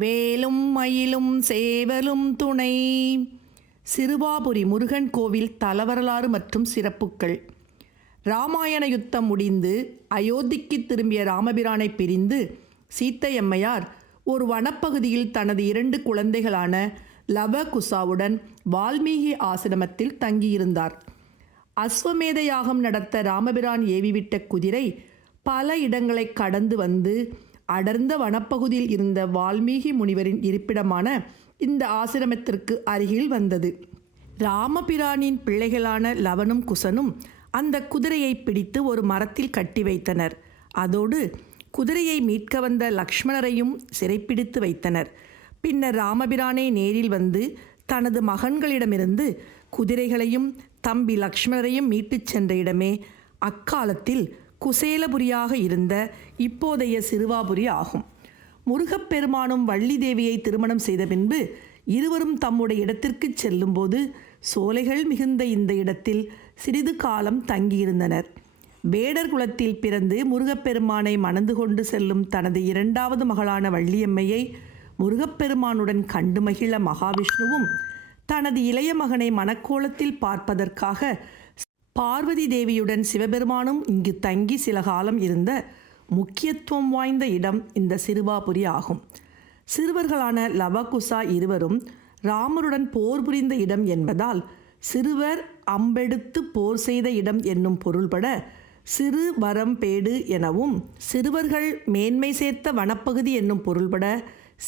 வேலும் மயிலும் சேவலும் துணை. சிறுவாபுரி முருகன் கோவில் தலவரலாறு மற்றும் சிறப்புகள். ராமாயண யுத்தம் முடிந்து அயோத்திக்கு திரும்பிய ராமபிரானை பிரிந்து சீத்தையம்மையார் ஒரு வனப்பகுதியில் தனது இரண்டு குழந்தைகளான லவ குசாவுடன் வால்மீகி ஆசிரமத்தில் தங்கியிருந்தார். அஸ்வமேத யாகம் நடத்த ராமபிரான் ஏவிவிட்ட குதிரை பல இடங்களை கடந்து வந்து அடர்ந்த வனப்பகுதியில் இருந்த வால்மீகி முனிவரின் இருப்பிடமான இந்த ஆசிரமத்திற்கு அருகில் வந்தது. ராமபிரானின் பிள்ளைகளான லவனும் குசனும் அந்த குதிரையை பிடித்து ஒரு மரத்தில் கட்டி வைத்தனர். அதோடு குதிரையை மீட்க வந்த லக்ஷ்மணரையும் சிறைப்பிடித்து வைத்தனர். பின்னர் ராமபிரானே நேரில் வந்து தனது மகன்களிடமிருந்து குதிரைகளையும் தம்பி லக்ஷ்மணரையும் மீட்டுச் சென்ற இடமே அக்காலத்தில் குசேலபுரியாக இருந்த இப்போதைய சிறுவாபுரி ஆகும். முருகப்பெருமானும் வள்ளி தேவியை திருமணம் செய்த பின்பு இருவரும் தம்முடைய இடத்திற்கு செல்லும்போது சோலைகள் மிகுந்த இந்த இடத்தில் சிறிது காலம் தங்கியிருந்தனர். வேடர் குலத்தில் பிறந்து முருகப்பெருமானை மணந்து கொண்டு செல்லும் தனது இரண்டாவது மகளான வள்ளியம்மையை முருகப்பெருமானுடன் கண்டு மகிழ மகாவிஷ்ணுவும் தனது இளைய மகனை மணக்கோலத்தில் பார்ப்பதற்காக பார்வதி தேவியுடன் சிவபெருமானும் இங்கு தங்கி சில காலம் இருந்த முக்கியத்துவம் வாய்ந்த இடம் இந்த சிறுவாபுரி ஆகும். சிறுவர்களான லவகுசா இருவரும் ராமருடன் போர் புரிந்த இடம் என்பதால் சிறுவர் அம்பெடுத்து போர் செய்த இடம் என்னும் பொருள்பட சிறு வரம்பேடு எனவும் சிறுவர்கள் மேன்மை சேர்த்த வனப்பகுதி என்னும் பொருள்பட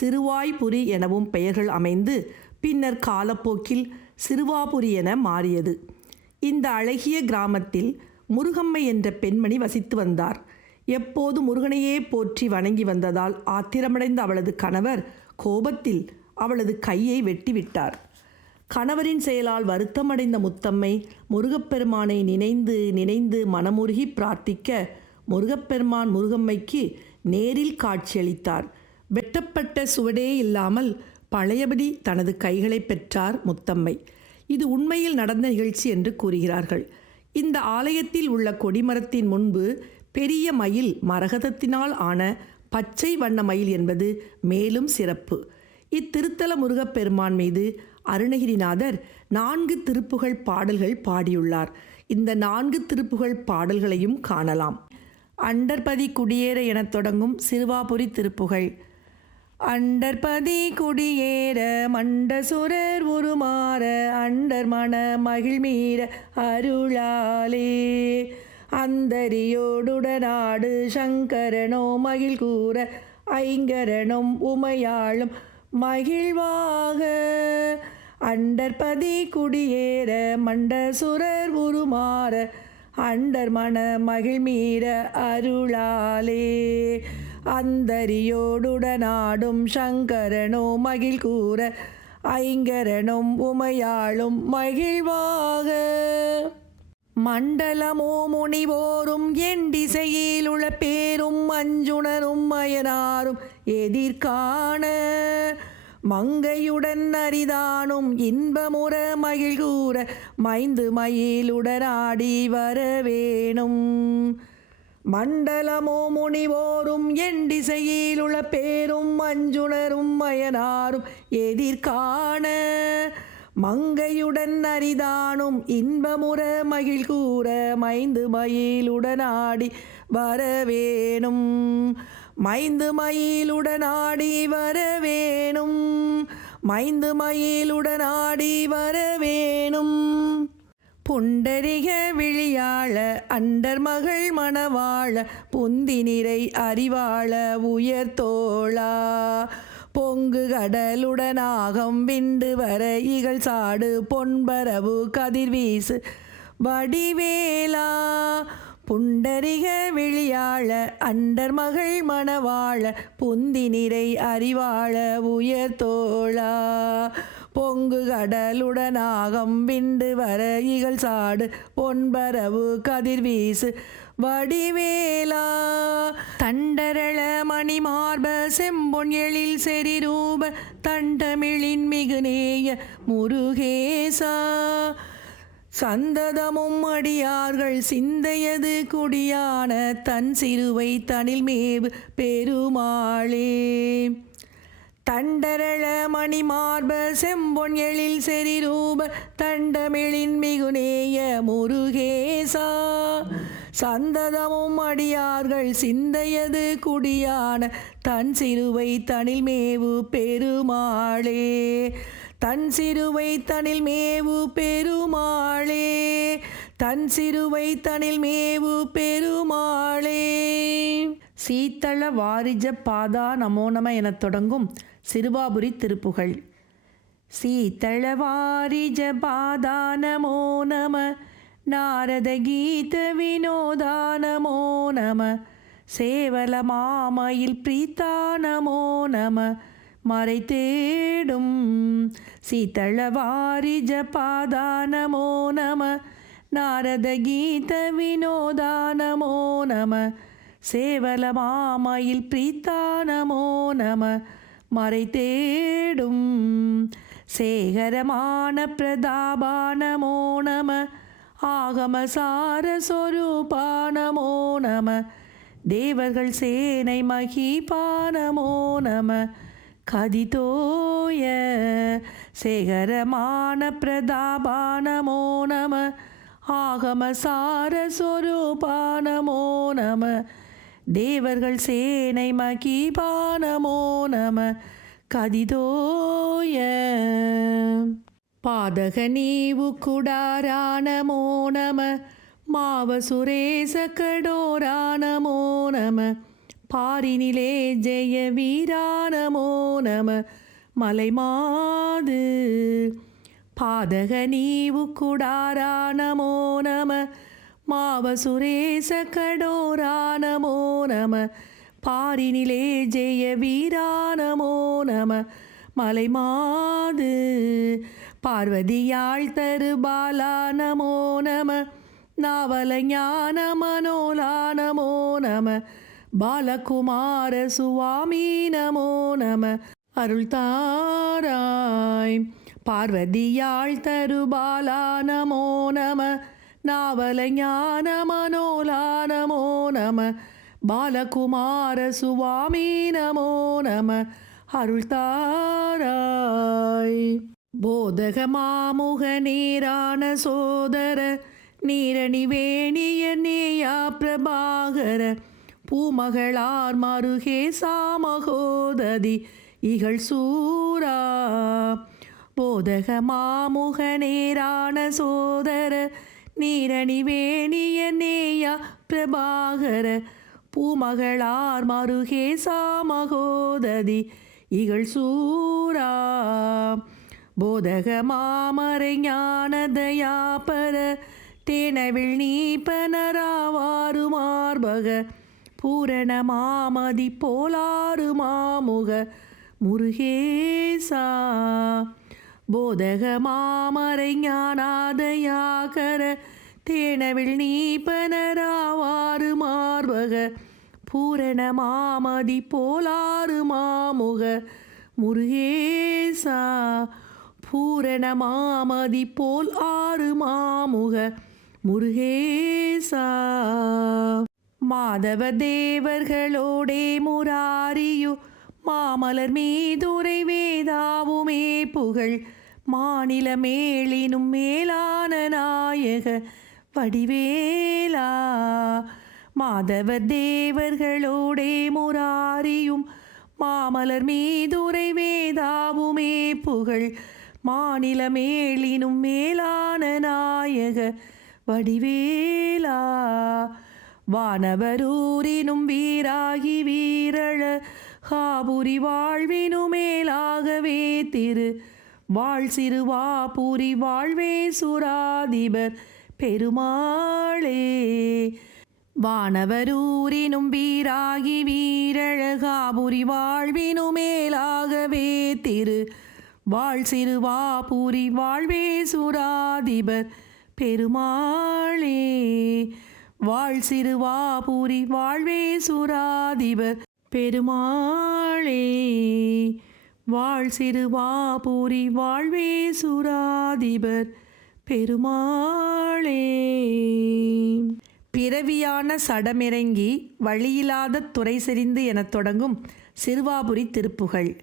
சிறுவாய்புரி எனவும் பெயர்கள் அமைந்து பின்னர் காலப்போக்கில் சிறுவாபுரி என மாறியது. இந்த அழகிய கிராமத்தில் முருகம்மை என்ற பெண்மணி வசித்து வந்தார். எப்போது முருகனையே போற்றி வணங்கி வந்ததால் ஆத்திரமடைந்த அவளது கணவர் கோபத்தில் அவளது கையை வெட்டிவிட்டார். கணவரின் செயலால் வருத்தமடைந்த முத்தம்மை முருகப்பெருமானை நினைந்து நினைந்து மனமுருகி பிரார்த்திக்க முருகப்பெருமான் முருகம்மைக்கு நேரில் காட்சியளித்தார். வெட்டப்பட்ட சுவடே இல்லாமல் பழையபடி தனது கைகளை பெற்றார் முத்தம்மை. இது உண்மையில் நடந்த நிகழ்ச்சி என்று கூறுகிறார்கள். இந்த ஆலயத்தில் உள்ள கொடிமரத்தின் முன்பு பெரிய மயில் மரகதத்தினால் ஆன பச்சை வண்ண மயில் என்பது மேலும் சிறப்பு. இத்திருத்தல முருகப்பெருமான் மீது அருணகிரிநாதர் நான்கு திருப்புகழ் பாடல்கள் பாடியுள்ளார். இந்த நான்கு திருப்புகழ் பாடல்களையும் காணலாம். அண்டர்பதி குடியேற எனத் தொடங்கும் சிறுவாபுரி திருப்புகழ் அண்டர்பதி குடியேற மண்டசுரர் உருமாற அண்டர் மன மகிழ்மீற அருளாலே. அந்தரியோடுடனாடு சங்கரனோ மகிழ் கூற ஐங்கரனும் உமையாளும் மகிழ்வாக. அண்டர்பதி குடியேற மண்டசுரர் உருமாற அண்டர் மன மகிழ்மீற அருளாலே. அந்தரியோடுடனாடும் சங்கரனோ மகிழ் கூற ஐங்கரனும் உமையாளும் மகிழ்வாக. மண்டலமோ முனிவோரும் என் திசையில் உள்ள பேரும் மஞ்சுணரும் மயனாரும் எதிர்காண. மங்கையுடன் அரிதானும் இன்பமுற மகிழ்கூற மைந்து மயிலுடன் மயிலுடனாடி வரவேணும். மண்டலமோ முனிவோரும் எண்டிசையிலுள்ள பேரும் மஞ்சுணரும் மயனாரும் எதிர்காண மங்கையுடன் அரிதானும் இன்பமுற மகிழ் கூற மைந்து மயிலுடனாடி வரவேணும். மைந்து மயிலுடனாடி வரவேணும். மைந்து மயிலுடனாடி வரவேணும். புண்டரிக விழியாள அண்டர் மகள் மணவாழ புந்தி நிறை அறிவாள உயர்த்தோளா பொங்கு கடலுடனாகம் விண்டு வர இகழ் சாடு பொன்பரவு கதிர்வீசு வடிவேலா புண்டரிக விழியாள அண்டர் மகள் மணவாழ புந்தி நிறை அறிவாள உயர்தோளா பொங்கு கடலுடனாகம் விண்டு வர இகழ் சாடு பொன்பரவு கதிர்வீசு வடிவேலா தண்டரள மணிமார்ப செம்பொன் எழில் செறிரூப தண்டமிழின் மிகுநேய முருகேசா. சந்ததமும் அடியார்கள் சிந்தையது குடியான தன் சிறுவை தனில் மேவு பெருமாளே. தண்டரள மணிமார்ப செம்பொன் எழில் செறிரூப தண்டமிழின் மிகுநேய முருகேசா சந்ததமும் அடியார்கள் சிந்தையது குடியான தன் சிறுவை தனில் மேவு பெருமாளே. தன் சிறுவை தனில் மேவு பெருமாளே. தன் சிறுவை தனில் மேவு பெருமாளே. சீத்தள வாரிஜ பாதா நமோ நம எனத் தொடங்கும் சிறுபாபுரி திருப்புகழ். சீத்தள வாரிஜ பாதா நமோ நம நாரத கீத வினோதா நமோ நம சேவல மாமையில் பிரீத்தா நமோ நம மறை தேடும் சீத்தள வாரிஜ பாதா நமோ நம நாரத கீத வினோதா நமோ நம சேவல மாமயில் பிரீத்தா நம மறை தேடும் சேகரமான பிரதாபானமோ நம ஆகமசார சொரூபா நமோ நம தேவர்கள் சேனை மகிபானமோ நம கதிதோய சேகரமான பிரதாபானமோ நம ஆகமசார சொரூபா நமோ நம தேவர்கள் சேனை மகிபா நமோ நம கதிதோய. பாதக நீவு குடாரானமோ நம மாவ சுரேச கடோரா நம பாரினிலே ஜெய வீரானமோ நம மலைமாது. பாதக நீவு குடாரானமோ நம நம மாவ சுரேச கடோரா நமோ. நம பாரினிலே ஜெய வீரா நமோ. நம மலைமாது பார்வதியாள் தரு பாலா நமோ. நம நாவல ஞான மனோலா நமோ. நம பாலகுமார சுவாமி நமோ. நம அருள் தாராய் பார்வதியாள் தரு பாலா நமோ நம. நாவல ஞான மனோலா நமோ. நம பாலகுமார சுவாமி நமோ. நம அருள் தாராய் போதக மாமுக நீரான சோதர. நீரணி வேணிய நேயா பிரபாகர. பூமகளார் மருகே சாமகோததி இகழ் சூரா போதக மாமுக நேரான சோதர. நீரணி வேணிய நேயா பிரபாகர பூமகளார் மருகே சாமகோததி இகழ் சூரா. போதக மாமரை ஞான தயாபர தேனவில் நீப்பனராவாறு மார்பக பூரண மாமதி போலாறு மாமுக முருகேசா போதக மாமரை ஞானாதயாகர தேனவில் நீப்பனராவாறு மார்பக பூரண மாமதி போலாறு மாமுக. முருகேசா பூரண மாமதி போல் ஆறு மாமுக. முருகேசா மாதவ தேவர்களோடே முராரியு மாமலர் மீதுரை வேதாவுமே புகழ். மாநில மேலினும் மேலான நாயக வடிவேலா. மாதவர் தேவர்களோடே முராரியும் மாமலர் மீதுரை வேதாவுமே புகழ் மாநில மேலினும் மேலான நாயக வடிவேலா. வானவரூரினும் வீராகி வீரழ காபுரி வாழ்வினும் மேலாகவே திரு. வாழ் சிறுவாபுரி வாழ்வே சுராதிபர் பெருமாளே. வானவரூரினும் வீராகி வீரழகாபுரி வாழ்வினு மேலாகவே திரு வாழ் சிறுவாபுரி வாழ்வே சுராதிபர் பெருமாளே. வாழ் சிறுவாபுரி வாழ்வே சுராதிபர் பெருமாளே. வாழ் சிறுவாபுரி வாழ்வே சுராதிபர் பெருமாளே. பிறவியான சடமிறங்கி வழியில்லாத துறை செறிந்து எனத் தொடங்கும் சிறுவாபுரி திருப்புகழ்.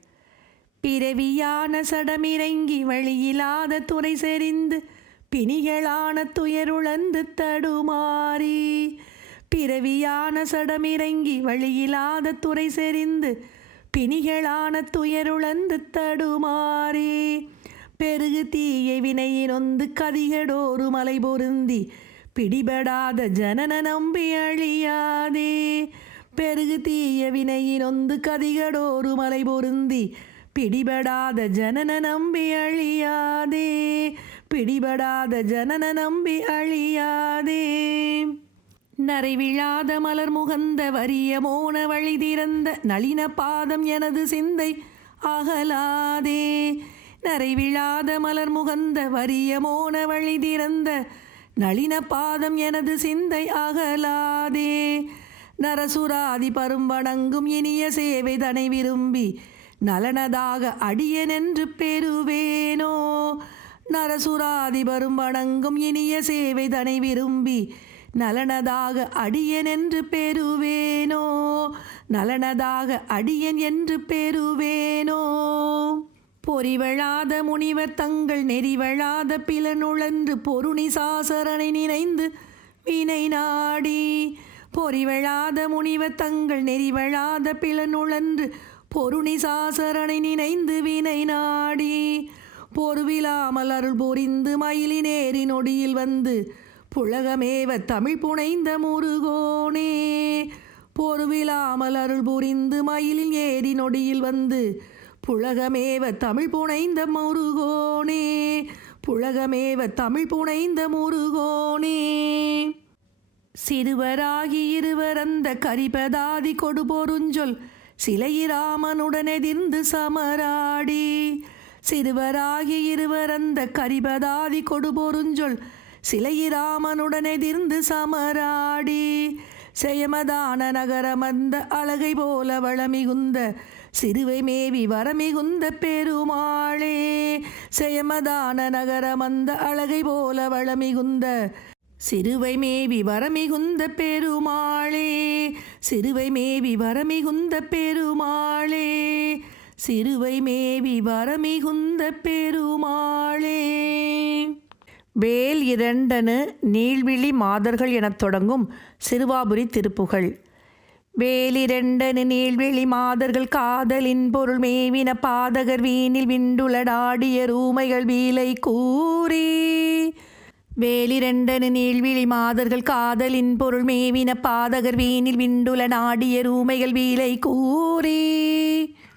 பிறவியான சடமிறங்கி வழியில்லாத துறை செறிந்து பிணிகளான துயருளந்து தடுமாறி. பிறவியான சடமிறங்கி வழியில்லாத துறை செறிந்து பிணிகளான துயருளந்து தடுமாறி. பெருகு தீய வினையினொந்து கதிகடோரு மலை பொருந்தி பிடிபடாத ஜனன நம்பி அழியாதே. பெருகு தீய வினையினொந்து கதிகடோரு மலை பொருந்தி பிடிபடாத ஜனன நம்பி அழியாதே. பிடிபடாத ஜனன நம்பி அழியாதே. நரைவிழாத மலர் முகந்த வரிய மோன வழி திறந்த நளின பாதம் எனது சிந்தை அகலாதே. நரைவிழாத மலர் முகந்த வரிய மோன வழி திறந்த நளின பாதம் எனது சிந்தை அகலாதே. நரசுராதி பரும்பணங்கும் இனிய சேவை தனை விரும்பி நலனதாக அடியனென்று பெறுவேனோ. நரசுராதி பரும்பணங்கும் இனிய சேவை தனை விரும்பி நலனதாக அடியன் என்று பெறுவேனோ. நலனதாக அடியன் என்று பெறுவேனோ. பொறிவழாத முனிவர் தங்கள் நெறிவழாத பிலனுழன்று பொருணி சாசரனை நினைந்து வினை நாடி. பொறிவழாத முனிவர் தங்கள் நெறிவழாத பிலனுழன்று பொருணி சாசரனை நினைந்து வினை நாடி. பொறுவிலாமல் அருள் பொறிந்து மயிலினேறி நொடியில் வந்து புலகமேவ தமிழ் புனைந்த முருகோனே. பொறுவிலாமல் அருள் புரிந்து மயிலில் ஏறி நொடியில் வந்து புலகமேவ தமிழ் புனைந்த முருகோனே புலகமேவ தமிழ் புனைந்த முருகோனே. சிறுவராகி இருவர் அந்த கரிபதாதி கொடு பொருஞ்சொல் சிலையிராமனுடனெதிர்ந்து சமராடி. சிறுவராகி இருவர் அந்த கரிபதாதி கொடு பொருஞ்சொல் சிலையிராமனுடனெதிர்ந்து சமராடி. செயமதான நகரமந்த அழகை போல வளமிகுந்த சிறுவை மேவி வரமிகுந்த பெருமாளே. செயமதான நகரமந்த அழகை போல வளமிகுந்த சிறுவை மேவி வரமிகுந்த பெருமாளே. சிறுவை மேவி வரமிகுந்த பெருமாளே. சிறுவை மேவி வரமிகுந்த பெருமாளே. வேல் இரண்டனு நீள்விழி மாதர்கள் எனத் தொடங்கும் சிறுவாபுரி திருப்புகள் வேலிரண்டனு நீள்வெளி மாதர்கள் காதலின் பொருள் மேவின பாதகர் வீணில் விண்டுளடாடிய ரூமைகள் வீலை கூறி. வேலிரண்டனு நீள்விழி மாதர்கள் காதலின் பொருள் மேவின பாதகர் வீணில் விண்டுல நாடிய ரூமைகள் வீலை கூறி.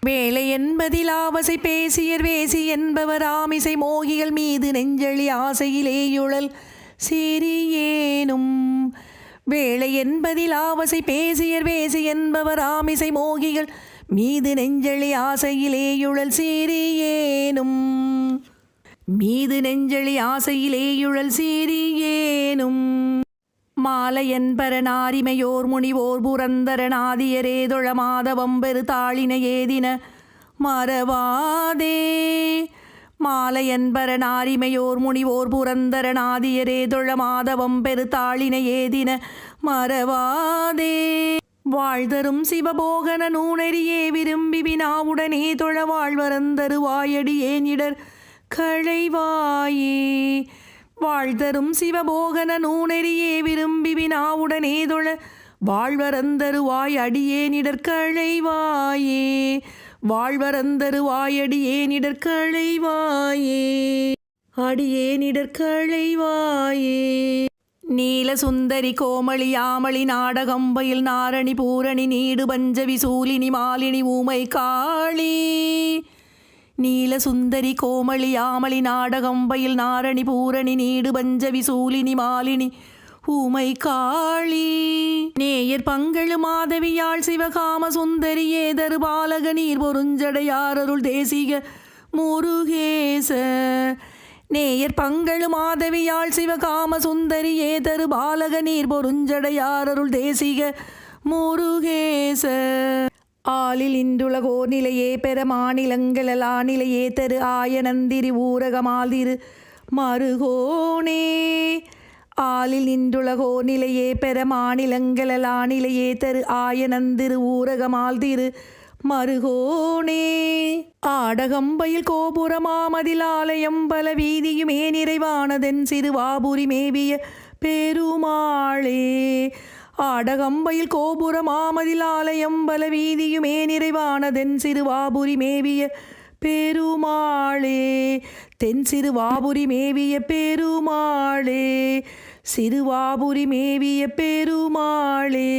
வேலை என்பதில் ஆவசை பேசியர் வேசி என்பவர் ஆமிசை மோகிகள் மீது நெஞ்சளி ஆசையிலேயுழல் சிறியேனும் வேலை என்பதில் ஆவசை பேசியர் வேசி என்பவர் ஆமிசை மோகிகள். மீது நெஞ்சளி ஆசையிலேயுழல் சிறியேனும். மீது நெஞ்சளி ஆசையிலேயுழல் சிறியேனும். மாலையன்பர நாரிமையோர் முனிவோர் புரந்தரநாதியரேதொழ மாதவம் பெரு தாளின ஏதின. மறவாதே. மாலையன்பர ஆரிமையோர் முனிவோர் தொழ மாதவம் பெருத்தாளின ஏதின மறவாதே. வாழ்தரும் சிவபோகன நூனெறியே விரும்பி வினாவுடனே தொழ வாழ்வரந்தரு வாயடியேனிடர் களைவாயே. வாழ்தரும் சிவபோகன நூனெறியே விரும்பி வினாவுடனே தொழ வாழ்வரந்தருவாய் அடியேனிடற்களைவாயே வாழ்வரந்தருவாயடியேனிடற்களைவாயே அடியேனிடற்களைவாயே நீல சுந்தரி கோமளி யாமளி நாடகம்பையில் நாரணி பூரணி நீடு பஞ்சவி சூலினி மாலினி ஊமை காளி. நீல சுந்தரி கோமளி யாமளி நாடகம்பையில் நாரணி பூரணி நீடு பஞ்சவி சூலினி மாலினி ஊமை காளி. நேயர் பங்களு மாதவியாள் சிவகாம சுந்தரி ஏதரு பாலக நீர் பொருஞ்சடையாரருள் தேசிக முருகேச. நேயர் பங்களு மாதவியாள் சிவகாம சுந்தரி ஏதரு பாலக நீர் பொருஞ்சடையாரருள் தேசிக முருகேச. ஆளில் இன்றுலகோர் நிலையே பெற மாநிலங்களலா நிலையே தரு ஆயனந்திரி ஊரகமாதிரு மருகோனே. ஆளில் நின்றுலகோர் நிலையே பெற மாநிலங்களலா நிலையே தரு ஆயனந்திரு ஊரகமால் திரு மருகோனே. ஆடகம்பையில் கோபுரமாமதில் ஆலயம் பல வீதியுமே நிறைவானதென் சிறுவாபுரி மேவிய பெருமாளே. ஆடகம்பையில் கோபுரமாமதில் ஆலயம் பல வீதியுமே நிறைவானதென் சிறுவாபுரி மேவிய பெருமாளே. தென் சிறுவாபுரி மேவிய பெருமாளே. சிறுவாபுரி மேவிய பெருமாளே.